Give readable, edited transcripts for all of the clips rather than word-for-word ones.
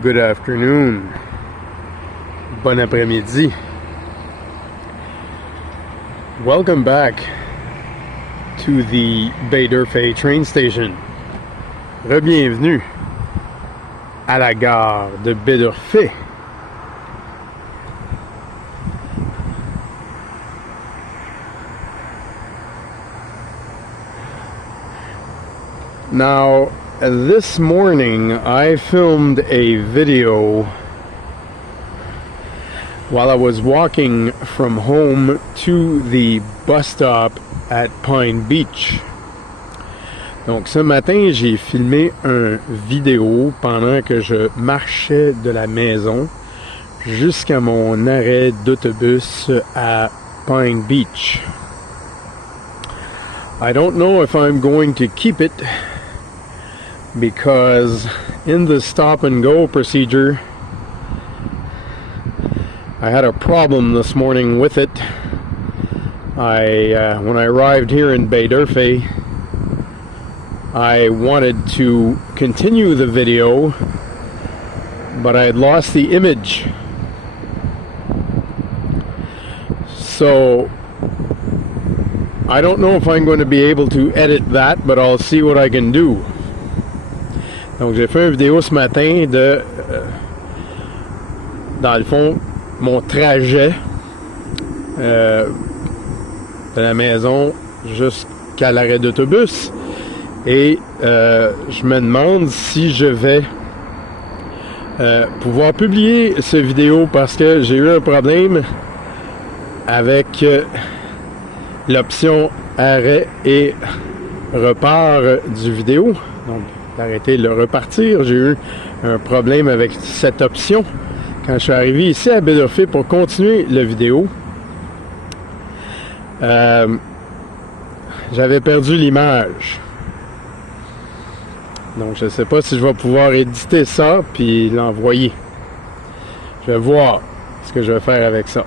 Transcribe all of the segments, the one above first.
Good afternoon. Bon après-midi. Welcome back to the Baie d'Urfé train station. Re-bienvenue à la gare de Baie d'Urfé. Now, this morning I filmed a video while I was walking from home to the bus stop at Pine Beach. Donc ce matin, j'ai filmé une vidéo pendant que je marchais de la maison jusqu'à mon arrêt d'autobus à Pine Beach. I don't know if I'm going to keep it because in the stop and go procedure I had a problem this morning with it. When I arrived here in Baie d'Urfé, I wanted to continue the video, but I had lost the image. So I don't know if I'm going to be able to edit that, but I'll see what I can do. Donc j'ai fait une vidéo ce matin de dans le fond mon trajet de la maison jusqu'à l'arrêt d'autobus et je me demande si je vais pouvoir publier cette vidéo parce que j'ai eu un problème avec l'option arrêt et repart du vidéo. Donc d'arrêter de le repartir. J'ai eu un problème avec cette option quand je suis arrivé ici à Baie d'Urfé pour continuer la vidéo. J'avais perdu l'image. Donc je ne sais pas si je vais pouvoir éditer ça puis l'envoyer. Je vais voir ce que je vais faire avec ça.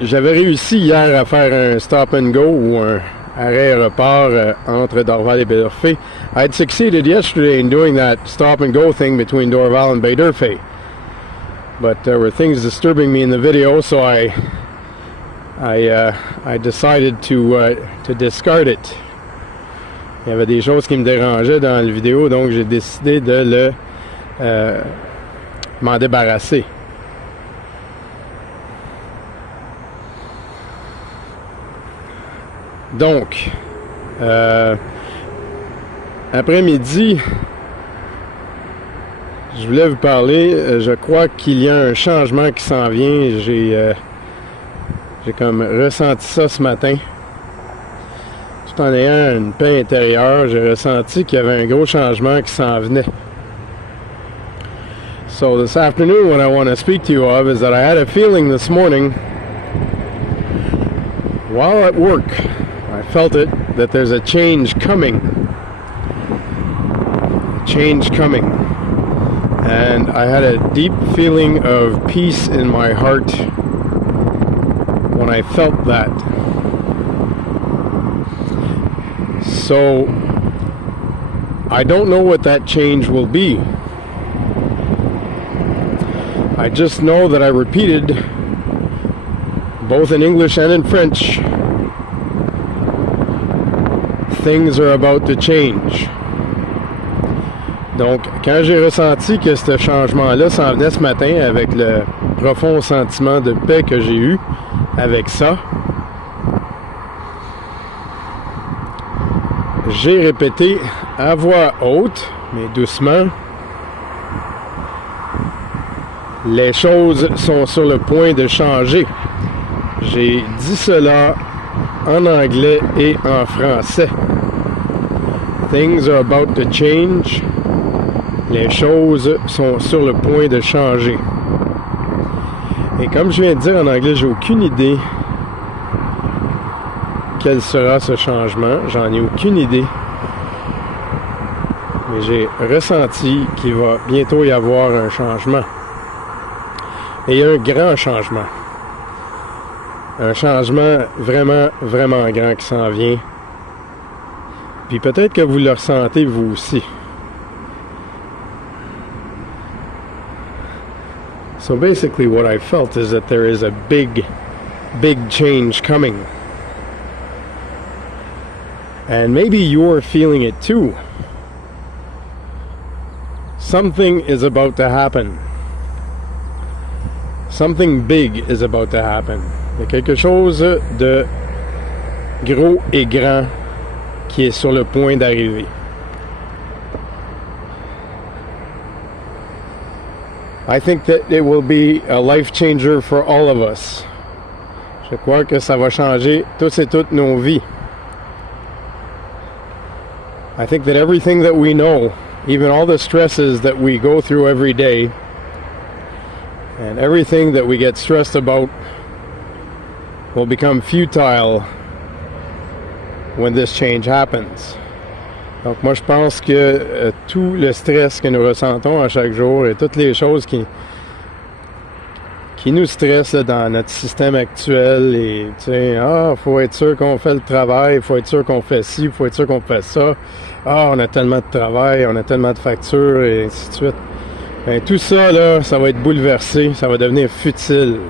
J'avais réussi hier à faire un stop and go ou un arrêt-repart entre Dorval et Baie d'Urfé. I had succeeded yesterday in doing that stop and go thing between Dorval and Baie d'Urfé. But there were things disturbing me in the video, so I decided to discard it. Il y avait des choses qui me dérangeaient dans la vidéo, donc j'ai décidé de m'en débarrasser. Donc, après-midi, je voulais vous parler, je crois qu'il y a un changement qui s'en vient. J'ai comme ressenti ça ce matin. Tout en ayant une paix intérieure, j'ai ressenti qu'il y avait un gros changement qui s'en venait. So this afternoon, what I want to speak to you of is that I had a feeling this morning while at work. I felt it, that there's a change coming. A change coming. And I had a deep feeling of peace in my heart when I felt that. So, I don't know what that change will be. I just know that I repeated, both in English and in French, things are about to change. Donc, quand j'ai ressenti que ce changement-là s'en venait ce matin avec le profond sentiment de paix que j'ai eu avec ça, j'ai répété à voix haute, mais doucement, les choses sont sur le point de changer. J'ai dit cela en anglais et en français. Things are about to change. Les choses sont sur le point de changer. Et comme je viens de dire en anglais, j'ai aucune idée quel sera ce changement. J'en ai aucune idée. Mais j'ai ressenti qu'il va bientôt y avoir un changement. Et un grand changement. Un changement vraiment, vraiment grand qui s'en vient. Puis peut-être que vous le ressentez vous aussi. So basically what I felt is that there is a big change coming. And maybe you're feeling it too. Something is about to happen. Something big is about to happen. Il y a quelque chose de gros et grand qui est sur le point d'arriver. I think that it will be a life changer for all of us. Je crois que ça va changer tous et toutes nos vies. I think that everything that we know, even all the stresses that we go through every day, and everything that we get stressed about will become futile when this change happens. Donc moi je pense que tout le stress que nous ressentons à chaque jour et toutes les choses qui nous stressent là, dans notre système actuel, et tu sais, faut être sûr qu'on fait le travail, faut être sûr qu'on fait ci, faut être sûr qu'on fait ça, on a tellement de travail, on a tellement de factures et ainsi de suite. Ben, tout ça là, ça va être bouleversé, ça va devenir futile.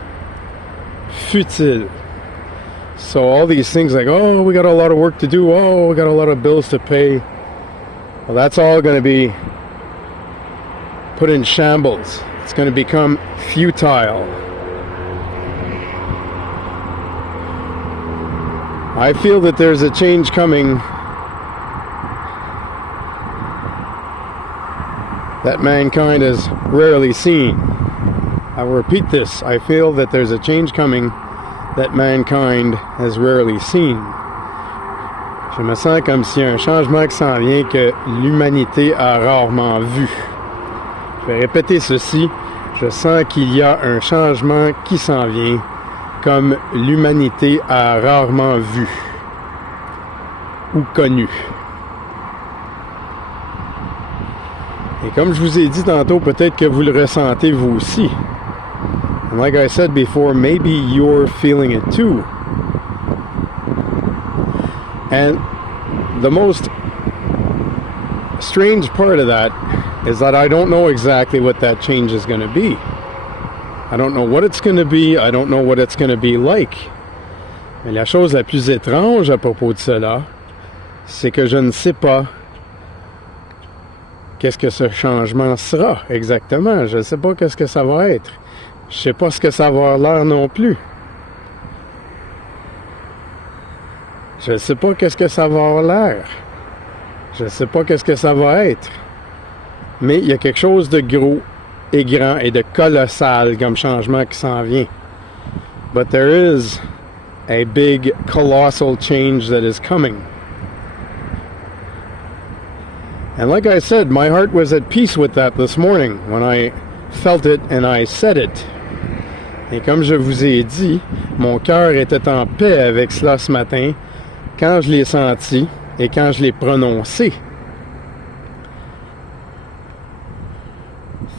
So all these things like, we got a lot of work to do, we got a lot of bills to pay. Well, that's all going to be put in shambles. It's going to become futile. I feel that there's a change coming that mankind has rarely seen. I will repeat this. I feel that there's a change coming that mankind has rarely seen. Je me sens comme s'il y a un changement qui s'en vient que l'humanité a rarement vu. Je vais répéter ceci. Je sens qu'il y a un changement qui s'en vient comme l'humanité a rarement vu ou connu. Et comme je vous ai dit tantôt, peut-être que vous le ressentez vous aussi. And like I said before, maybe you're feeling it too. And the most strange part of that is that I don't know exactly what that change is going to be. I don't know what it's going to be. I don't know what it's going to be like. Mais la chose la plus étrange à propos de cela, c'est que je ne sais pas qu'est-ce que ce changement sera exactement. Je ne sais pas qu'est-ce que ça va être. Je ne sais pas ce que ça va avoir l'air non plus. Je ne sais pas qu'est-ce que ça va avoir l'air. Je ne sais pas qu'est-ce que ça va être. Mais il y a quelque chose de gros et grand et de colossal comme changement qui s'en vient. But there is a big, colossal change that is coming. And like I said, my heart was at peace with that this morning when I felt it and I said it. Et comme je vous ai dit, mon cœur était en paix avec cela ce matin quand je l'ai senti et quand je l'ai prononcé.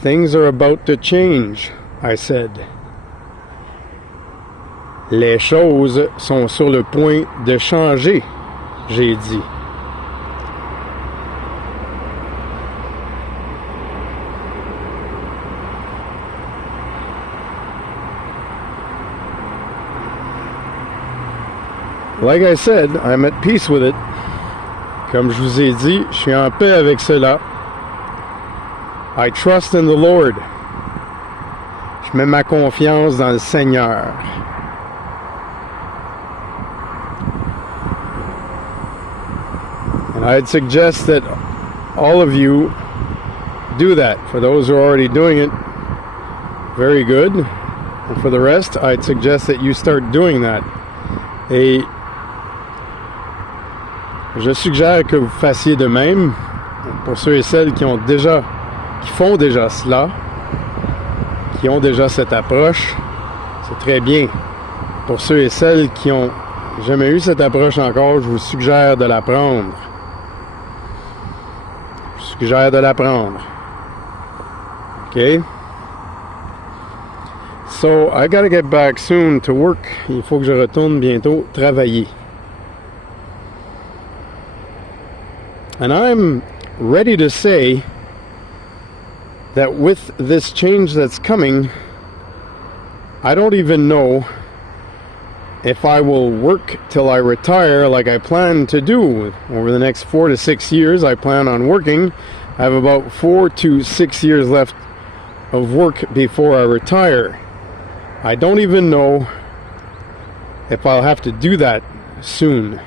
Things are about to change, I said. Les choses sont sur le point de changer, j'ai dit. Like I said, I'm at peace with it. Comme je vous ai dit, je suis en paix avec cela. I trust in the Lord. Je mets ma confiance dans le Seigneur. And I'd suggest that all of you do that. For those who are already doing it, very good. And for the rest, I'd suggest that you start doing that. Et je suggère que vous fassiez de même pour ceux et celles qui font déjà cela, qui ont déjà cette approche. C'est très bien. Pour ceux et celles qui n'ont jamais eu cette approche encore, je vous suggère de l'apprendre. OK? So, I gotta get back soon to work. Il faut que je retourne bientôt travailler. And I'm ready to say that with this change that's coming, I don't even know if I will work till I retire like I plan to do. Over the next 4 to 6 years, I plan on working. I have about 4 to 6 years left of work before I retire. I don't even know if I'll have to do that soon.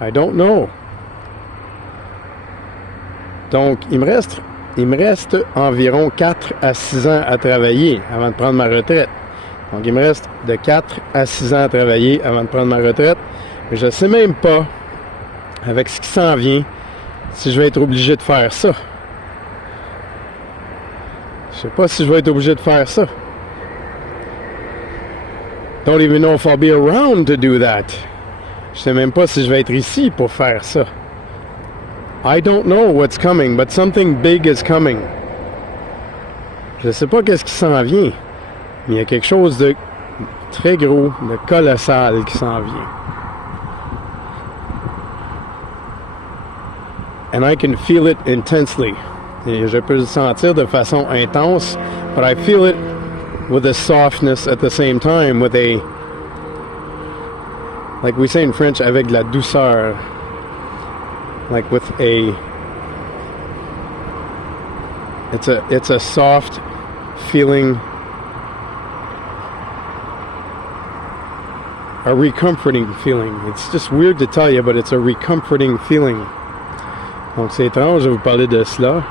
I don't know. Donc, il me reste environ 4 à 6 ans à travailler avant de prendre ma retraite. Donc, il me reste de 4 à 6 ans à travailler avant de prendre ma retraite. Mais je ne sais même pas, avec ce qui s'en vient, si je vais être obligé de faire ça. Je sais pas si je vais être obligé de faire ça. Don't even know if I'll be around to do that. Je sais même pas si je vais être ici pour faire ça. I don't know what's coming, but something big is coming. Je sais pas qu'est-ce qui s'en vient, mais il y a quelque chose de très gros, de colossal qui s'en vient. And I can feel it intensely. Et je peux le sentir de façon intense, but I feel it with a softness at the same time, with a, like we say in French, avec de la douceur. Like with a, it's a soft feeling, a recomforting feeling. It's just weird to tell you, but it's a recomforting feeling. Donc c'est étrange de vous parler de cela,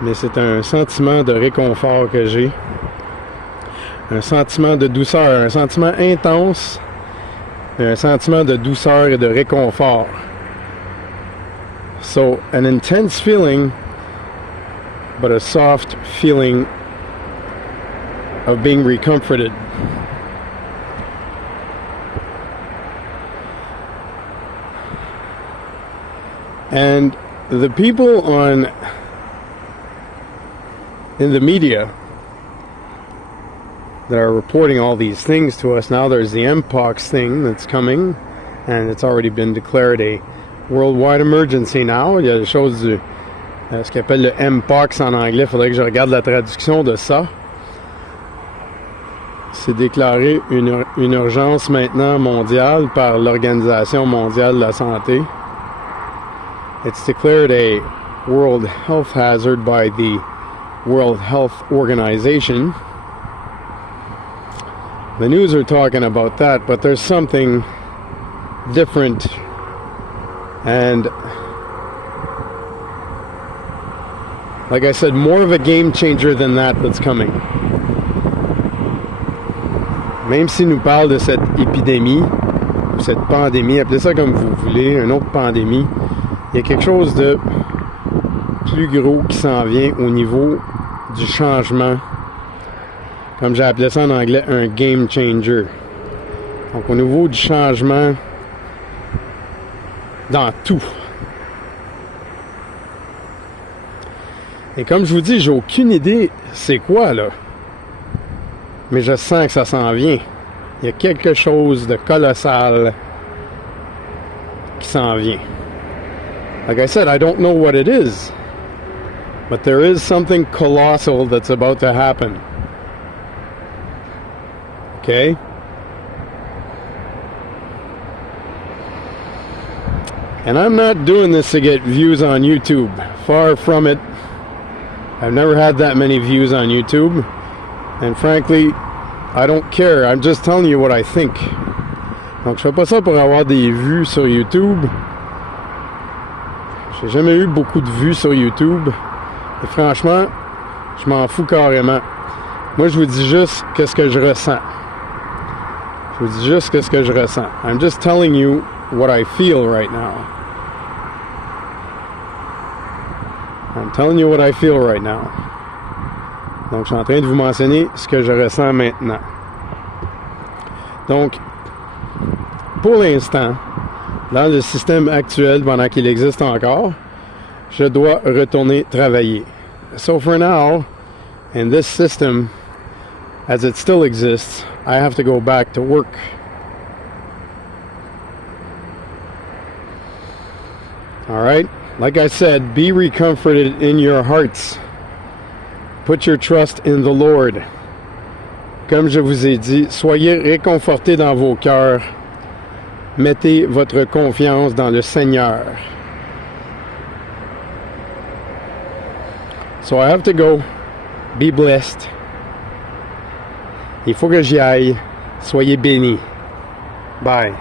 mais c'est un sentiment de réconfort que j'ai. Un sentiment de douceur, un sentiment intense, et un sentiment de douceur et de réconfort. So, an intense feeling, but a soft feeling of being recomforted. And the people in the media that are reporting all these things to us, now there's the Mpox thing that's coming, and it's already been declared a worldwide emergency now. Il y a des choses ce qu'on appelle le Mpox en anglais. Il faudrait que je regarde la traduction de ça. C'est déclaré une urgence maintenant mondiale par l'Organisation mondiale de la santé. It's declared a world health hazard by the World Health Organization. The news are talking about that, but there's something different. And like I said, more of a game changer than that's coming. Même si nous parle de cette épidémie, ou cette pandémie, appelez ça comme vous voulez, une autre pandémie, il y a quelque chose de plus gros qui s'en vient au niveau du changement. Comme j'ai appelé ça en anglais, un game changer. Donc au niveau du changement dans tout. Et comme je vous dis, j'ai aucune idée c'est quoi là. Mais je sens que ça s'en vient. Il y a quelque chose de colossal qui s'en vient. Like I said, I don't know what it is. But there is something colossal that's about to happen. Okay? And I'm not doing this to get views on YouTube. Far from it. I've never had that many views on YouTube. And frankly, I don't care. I'm just telling you what I think. Donc, je fais pas ça pour avoir des vues sur YouTube. J'ai jamais eu beaucoup de vues sur YouTube. Et franchement, je m'en fous carrément. Moi, je vous dis juste qu'est-ce que je ressens. Je vous dis juste qu'est-ce que je ressens. I'm just telling you what I feel right now. I'm telling you what I feel right now. Donc, je suis en train de vous mentionner ce que je ressens maintenant. Donc, pour l'instant, dans le système actuel, pendant qu'il existe encore, je dois retourner travailler. So for now, in this system, as it still exists, I have to go back to work. All right? Like I said, be recomforted in your hearts. Put your trust in the Lord. Comme je vous ai dit, soyez réconfortés dans vos cœurs. Mettez votre confiance dans le Seigneur. So I have to go. Be blessed. Il faut que j'y aille. Soyez bénis. Bye.